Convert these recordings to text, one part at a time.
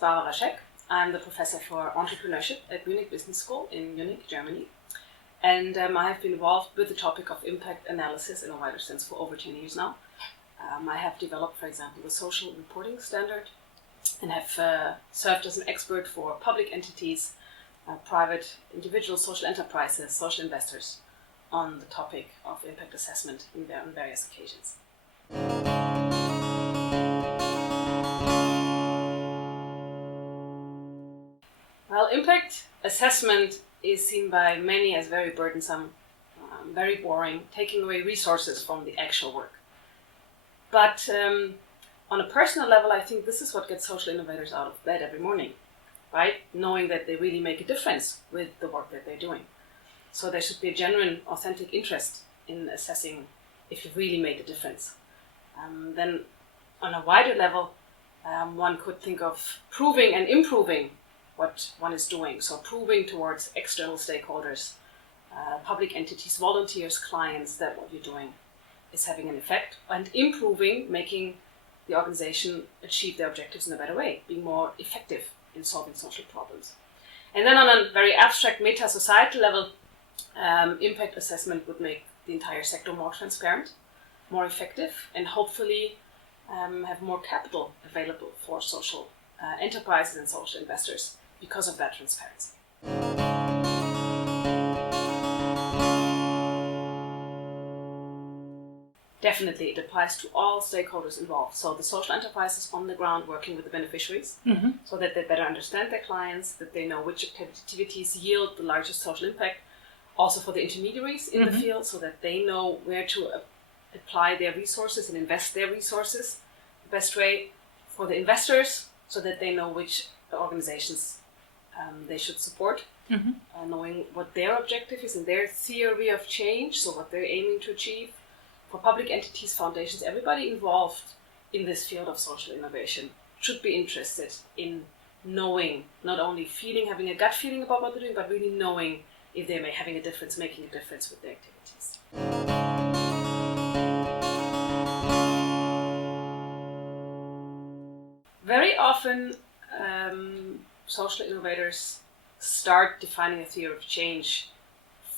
Barbara Scheck. I'm the professor for entrepreneurship at Munich Business School in Munich, Germany. And I have been involved with the topic of impact analysis in a wider sense for over 10 years now. I have developed, for example, the social reporting standard and have served as an expert for public entities, private individuals, social enterprises, social investors on the topic of impact assessment on various occasions. Well, impact assessment is seen by many as very burdensome, very boring, taking away resources from the actual work. But on a personal level, I think this is what gets social innovators out of bed every morning, right? Knowing that they really make a difference with the work that they're doing. So there should be a genuine, authentic interest in assessing if you've really made a difference. Then on a wider level, one could think of proving and improving what one is doing. So proving towards external stakeholders, public entities, volunteers, clients, that what you're doing is having an effect, and improving, making the organization achieve their objectives in a better way, being more effective in solving social problems. And then on a very abstract meta-societal level, impact assessment would make the entire sector more transparent, more effective, and hopefully have more capital available for social enterprises and social investors because of that transparency. Definitely, it applies to all stakeholders involved. So the social enterprises on the ground working with the beneficiaries, so that they better understand their clients, that they know which activities yield the largest social impact. Also for the intermediaries in the field, so that they know where to apply their resources and invest their resources the best way. For the investors, so that they know which organizations they should support, knowing what their objective is and their theory of change, so what they're aiming to achieve. For public entities, foundations, everybody involved in this field of social innovation should be interested in knowing, not only having a gut feeling about what they're doing, but really knowing if they're having a difference, making a difference with their activities. Very often, social innovators start defining a theory of change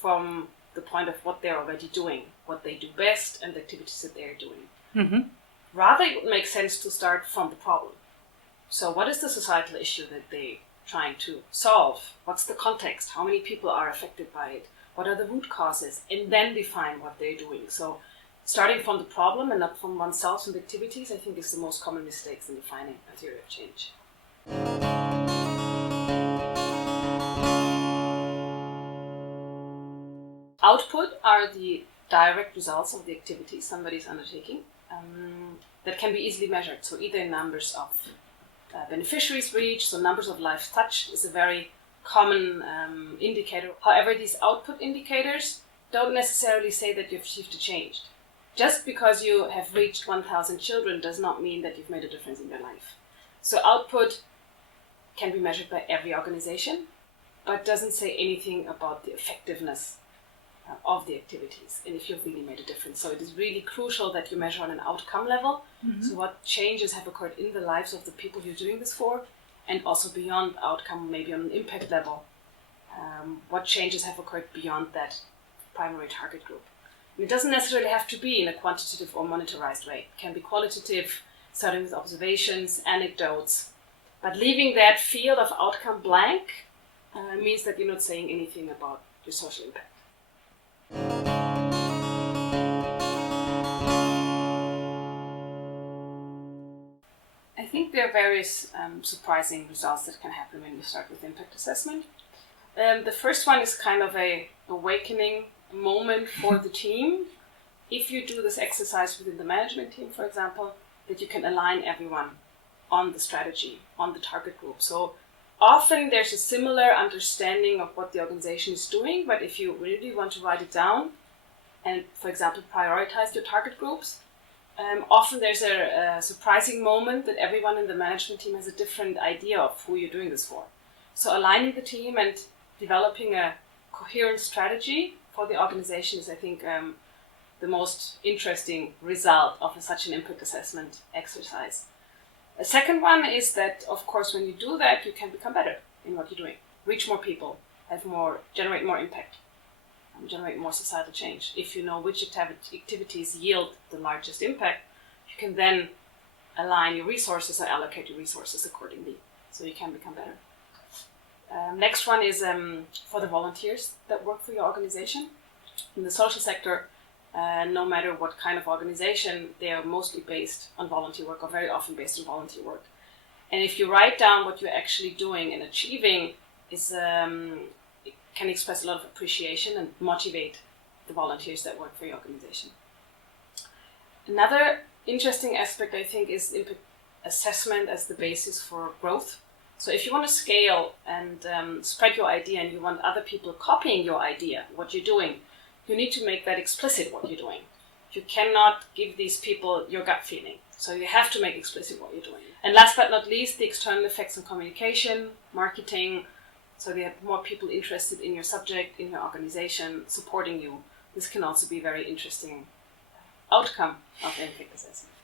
from the point of what they're already doing, what they do best, and the activities that they're doing. Rather, it would make sense to start from the problem. So what is the societal issue that they're trying to solve? What's the context? How many people are affected by it? What are the root causes? And then define what they're doing. So starting from the problem and not from oneself and the activities, I think, is the most common mistakes in defining a theory of change. Output are the direct results of the activities somebody's undertaking that can be easily measured. So either in numbers of beneficiaries reached, so numbers of lives touched is a very common indicator. However, these output indicators don't necessarily say that you've achieved a change. Just because you have reached 1,000 children does not mean that you've made a difference in their life. So output can be measured by every organization, but doesn't say anything about the effectiveness of the activities and if you've really made a difference. So it is really crucial that you measure on an outcome level. So what changes have occurred in the lives of the people you're doing this for, and also beyond outcome, maybe on an impact level. What changes have occurred beyond that primary target group. And it doesn't necessarily have to be in a quantitative or monetarized way. It can be qualitative, starting with observations, anecdotes. But leaving that field of outcome blank means that you're not saying anything about your social impact. I think there are various surprising results that can happen when you start with impact assessment. The first one is kind of an awakening moment for the team. If you do this exercise within the management team, for example, that you can align everyone on the strategy, on the target group. So often there's a similar understanding of what the organization is doing, but if you really want to write it down and, for example, prioritize your target groups, often there's a surprising moment that everyone in the management team has a different idea of who you're doing this for. So aligning the team and developing a coherent strategy for the organization is, I think, the most interesting result of such an impact assessment exercise. A second one is that, of course, when you do that, you can become better in what you're doing, reach more people, generate more impact, generate more societal change. If you know which activities yield the largest impact, you can then align your resources or allocate your resources accordingly, so you can become better. Next one is for the volunteers that work for your organization. In the social sector, no matter what kind of organization, they are mostly based on volunteer work, or very often based on volunteer work. And if you write down what you're actually doing and achieving, it can express a lot of appreciation and motivate the volunteers that work for your organization. Another interesting aspect, I think, is impact assessment as the basis for growth. So if you want to scale and spread your idea, and you want other people copying your idea, what you're doing, you need to make that explicit, what you're doing. You cannot give these people your gut feeling. So you have to make explicit what you're doing. And last but not least, the external effects on communication, marketing. So you have more people interested in your subject, in your organization, supporting you. This can also be a very interesting outcome of impact assessment.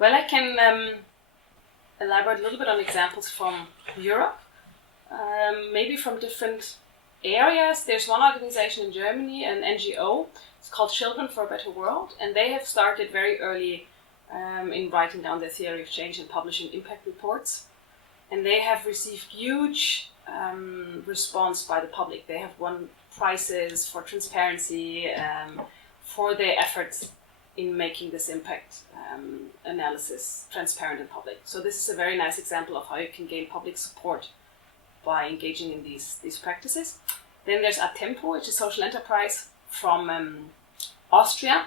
Well, I can elaborate a little bit on examples from Europe, maybe from different areas. There's one organization in Germany, an NGO. It's called Children for a Better World, and they have started very early in writing down their theory of change and publishing impact reports. And they have received huge response by the public. They have won prizes for transparency, for their efforts in making this impact analysis transparent and public. So this is a very nice example of how you can gain public support by engaging in these practices. Then there's Atempo, which is a social enterprise from Austria.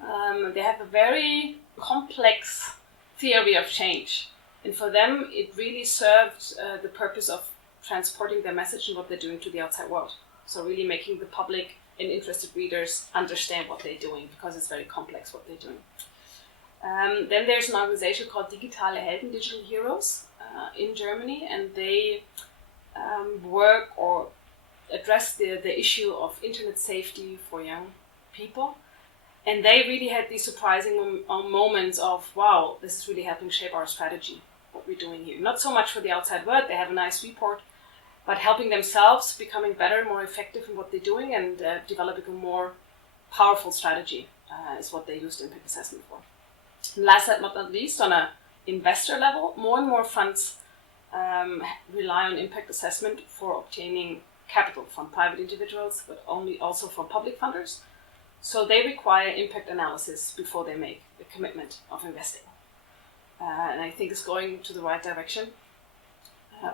They have a very complex theory of change. And for them, it really served the purpose of transporting their message and what they're doing to the outside world. So really making the public and interested readers understand what they're doing, because it's very complex what they're doing. Then there's an organization called Digitale Helden, Digital Heroes, in Germany, and they work or address the issue of internet safety for young people. And they really had these surprising moments of, wow, this is really helping shape our strategy, what we're doing here. Not so much for the outside world, they have a nice report, but helping themselves becoming better, more effective in what they're doing, and developing a more powerful strategy is what they used impact assessment for. And last but not least, on an investor level, more and more funds rely on impact assessment for obtaining capital from private individuals, but also from public funders. So they require impact analysis before they make the commitment of investing. And I think it's going to the right direction.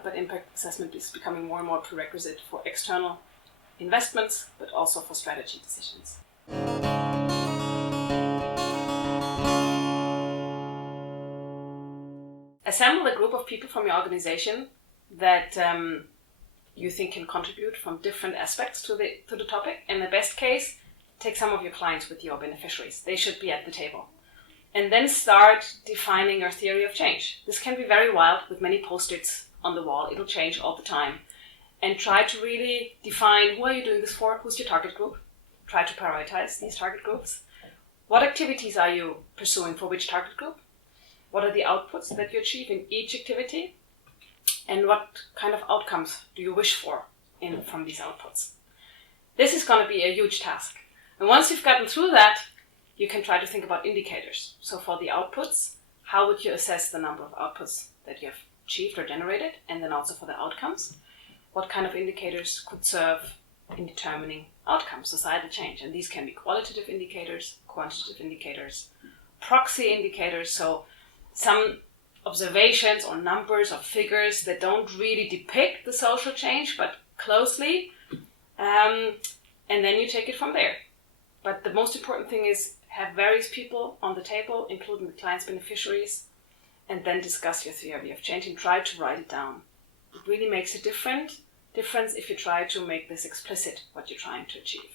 But impact assessment is becoming more and more prerequisite for external investments, but also for strategy decisions. Assemble a group of people from your organization that you think can contribute from different aspects to the topic. In the best case, take some of your clients with you or beneficiaries. They should be at the table. And then start defining your theory of change. This can be very wild with many post-its on the wall. It'll change all the time. And try to really define, who are you doing this for? Who's your target group? Try to prioritize these target groups. What activities are you pursuing for which target group? What are the outputs that you achieve in each activity? And what kind of outcomes do you wish for from these outputs? This is going to be a huge task. And once you've gotten through that, you can try to think about indicators. So for the outputs, how would you assess the number of outputs that you have achieved or generated? And then also for the outcomes, what kind of indicators could serve in determining outcomes, societal change? And these can be qualitative indicators, quantitative indicators, proxy indicators. So some observations or numbers or figures that don't really depict the social change, but closely. And then you take it from there. But the most important thing is have various people on the table, including the client's beneficiaries, and then discuss your theory of change and try to write it down. It really makes a difference if you try to make this explicit, what you're trying to achieve.